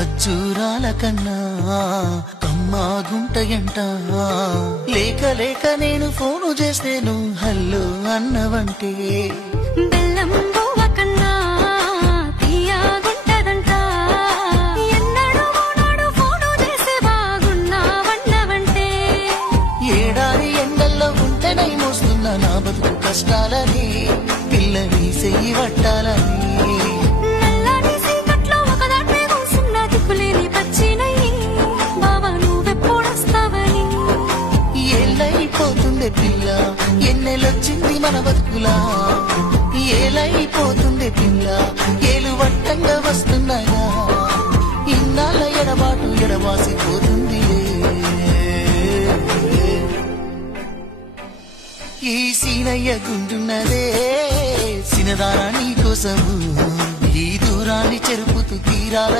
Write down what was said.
ఖర్జూరాల కన్నా కమ్మా గుంటయంట లేక లేక నేను ఫోను చేసేను హల్లో అన్నవంటే బెల్లం బువ్వ కన్నా తీయగుంటదంట ఎన్నడూ నాడు ఫోను చేసే బాగున్నావన్నవంటే ఏడాది ఎండల్లో ఉంటేనై మోస్తున్నా నా బతుకు కష్టాలని పిల్లని చెయ్యి పట్టాలని పిల్ల ఎన్నెలొచ్చింది మన బతుకులా ఏలైపోతుండే పిల్ల ఏలు వట్టంగా వస్తున్నాయా ఇన్నాళ్ళ ఎడబాటు ఎడవాసిపోతుంది ఈ సీనయ్య గుండున్నదే సినదారా నీ కోసము ఈ దూరాన్ని చెరుపుతూ తీరాల